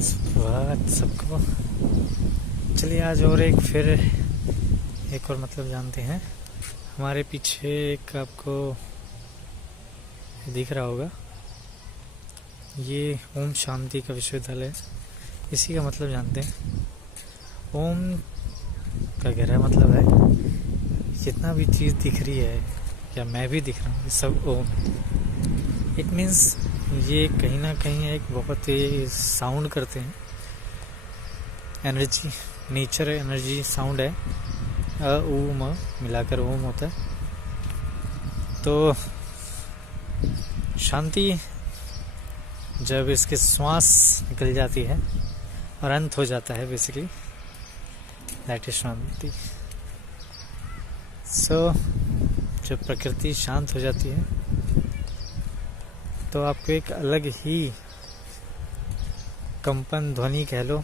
सुप्रभात सबको। चलिए आज और एक और मतलब जानते हैं। हमारे पीछे एक आपको दिख रहा होगा, ये ओम शांति का विश्वविद्यालय है। इसी का मतलब जानते हैं। ओम का गहरा मतलब है, जितना भी चीज़ दिख रही है या मैं भी दिख रहा हूँ, ये सब ओम है। इट मीन्स ये कहीं ना कहीं एक बहुत ही साउंड करते हैं, एनर्जी, नेचर एनर्जी साउंड है। ओम मिलाकर ओम होता है। तो शांति जब इसके श्वास निकल जाती है और अंत हो जाता है, बेसिकली दैट इज शांति। सो जब प्रकृति शांत हो जाती है तो आपको एक अलग ही कंपन ध्वनि कह लो,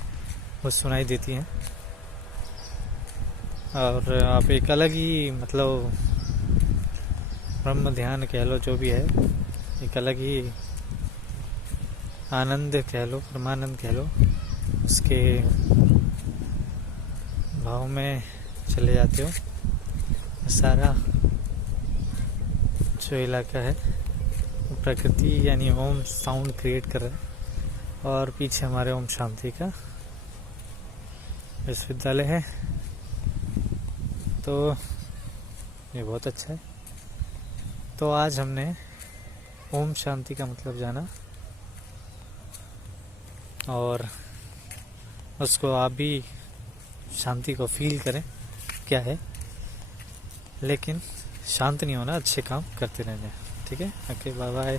वो सुनाई देती है और आप एक अलग ही मतलब ब्रह्म ध्यान कह लो, जो भी है, एक अलग ही आनंद कह लो, परमानंद कह लो, उसके भाव में चले जाते हो। सारा जो इलाका है प्रकृति यानी ओम साउंड क्रिएट कर रहा है और पीछे हमारे ओम शांति का विश्वविद्यालय है। तो ये बहुत अच्छा है। तो आज हमने ओम शांति का मतलब जाना और उसको आप भी शांति को फील करें क्या है, लेकिन शांत नहीं होना, अच्छे काम करते रहना। ठीक है, ओके, बाय बाय।